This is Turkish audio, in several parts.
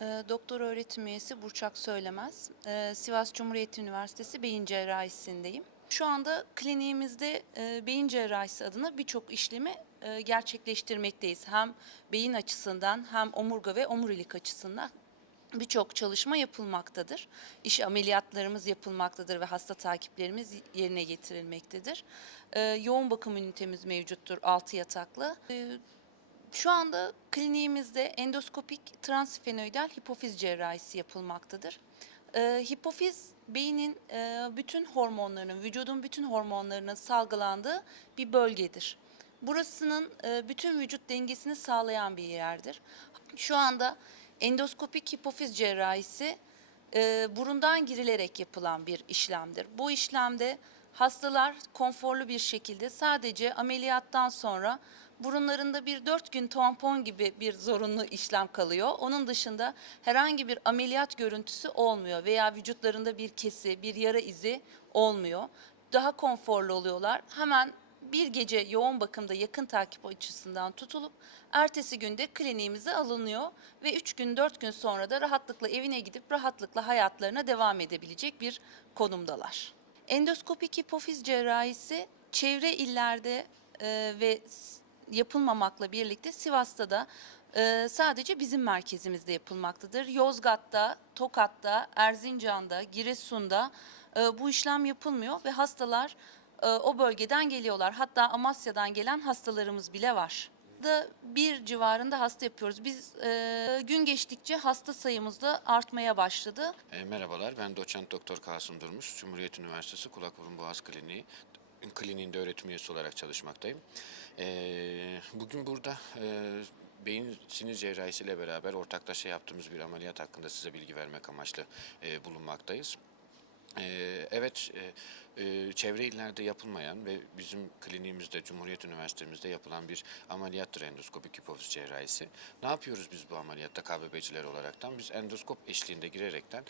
Ee, Doktor öğretim üyesi Burçak Söylemez. Ee, Sivas Cumhuriyet Üniversitesi Beyin Cerrahisi'ndeyim. Şu anda kliniğimizde e, beyin cerrahisi adına birçok işlemi e, gerçekleştirmekteyiz. Hem beyin açısından hem omurga ve omurilik açısından birçok çalışma yapılmaktadır. İş ameliyatlarımız yapılmaktadır ve hasta takiplerimiz yerine getirilmektedir. Ee, yoğun bakım ünitemiz mevcuttur 6 yataklı. Şu anda kliniğimizde endoskopik transfenoidal hipofiz cerrahisi yapılmaktadır. Ee, hipofiz beynin e, bütün hormonlarının, vücudun bütün hormonlarının salgılandığı bir bölgedir. Burasının e, bütün vücut dengesini sağlayan bir yerdir. Şu anda endoskopik hipofiz cerrahisi e, burundan girilerek yapılan bir işlemdir. Bu işlemde hastalar konforlu bir şekilde sadece ameliyattan sonra burunlarında bir dört gün tampon gibi bir zorunlu işlem kalıyor. Onun dışında herhangi bir ameliyat görüntüsü olmuyor veya vücutlarında bir kesi, bir yara izi olmuyor. Daha konforlu oluyorlar. Hemen bir gece yoğun bakımda yakın takip açısından tutulup ertesi günde kliniğimize alınıyor ve 3 gün 4 gün sonra da rahatlıkla evine gidip rahatlıkla hayatlarına devam edebilecek bir konumdalar. Endoskopik hipofiz cerrahisi çevre illerde e, ve yapılmamakla birlikte Sivas'ta da e, sadece bizim merkezimizde yapılmaktadır. Yozgat'ta, Tokat'ta, Erzincan'da, Giresun'da e, bu işlem yapılmıyor ve hastalar e, o bölgeden geliyorlar. Hatta Amasya'dan gelen hastalarımız bile var. Da bir civarında hasta yapıyoruz. Biz e, gün geçtikçe hasta sayımız da artmaya başladı. E, merhabalar, ben doçent doktor Kasım Durmuş, Cumhuriyet Üniversitesi Kulak Burun Boğaz Kliniği kliniğinde öğretim üyesi olarak çalışmaktayım. E, bugün burada e, beyin sinir cerrahisi ile beraber ortaklaşa yaptığımız bir ameliyat hakkında size bilgi vermek amaçlı e, bulunmaktayız. Evet, çevre illerde yapılmayan ve bizim kliniğimizde, Cumhuriyet Üniversitemizde yapılan bir ameliyattır endoskopik hipofiz cerrahisi. Ne yapıyoruz biz bu ameliyatta KBB'ciler olaraktan? Biz endoskop eşliğinde girerekten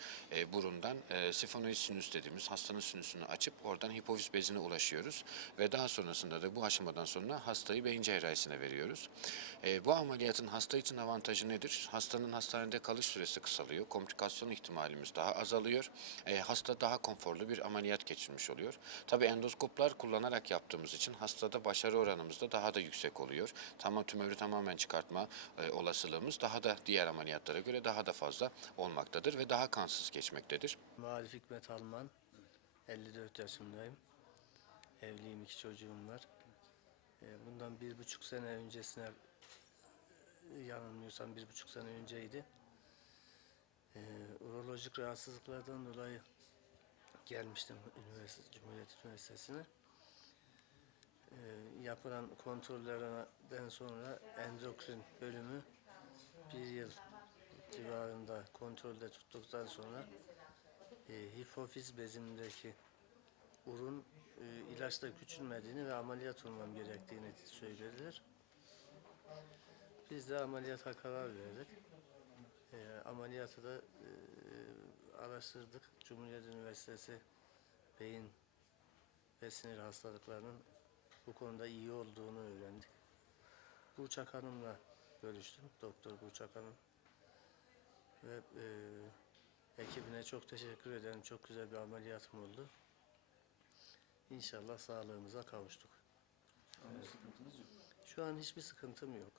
burundan sifonoid sinüs dediğimiz hastanın sinüsünü açıp oradan hipofiz bezine ulaşıyoruz ve daha sonrasında da bu aşamadan sonra hastayı beyin cerrahisine veriyoruz. Bu ameliyatın hasta için avantajı nedir? Hastanın hastanede kalış süresi kısalıyor, komplikasyon ihtimalimiz daha azalıyor, hasta daha konforlu bir ameliyat geçirmiş oluyor. Tabii endoskoplar kullanarak yaptığımız için hastada başarı oranımız da daha da yüksek oluyor. Tamam tümörü tamamen çıkartma e, olasılığımız daha da diğer ameliyatlara göre daha da fazla olmaktadır ve daha kansız geçmektedir. Marif Hikmet Alman. 54 yaşındayım. Evliyim, iki çocuğum var. Ee, Bundan bir buçuk sene öncesine e, yanılmıyorsam bir buçuk sene önceydi. Ee, urolojik rahatsızlıklardan dolayı gelmiştim üniversite, Cumhuriyet Üniversitesi'ne. Ee, yapılan kontrollerden sonra endokrin bölümü bir yıl civarında kontrolde tuttuktan sonra e, hipofiz bezimdeki urun e, ilaçla küçülmediğini ve ameliyat olmam gerektiğini söylediler. Biz de ameliyata karar verdik. E, ameliyatı da e, araştırdık. Cumhuriyet Üniversitesi beyin ve sinir hastalıklarının bu konuda iyi olduğunu öğrendik. Burçak Hanım'la görüştüm. Doktor Burçak Hanım. Ve e, ekibine çok teşekkür ederim. Çok güzel bir ameliyatım oldu. İnşallah sağlığımıza kavuştuk. Şu an hiçbir sıkıntım yok.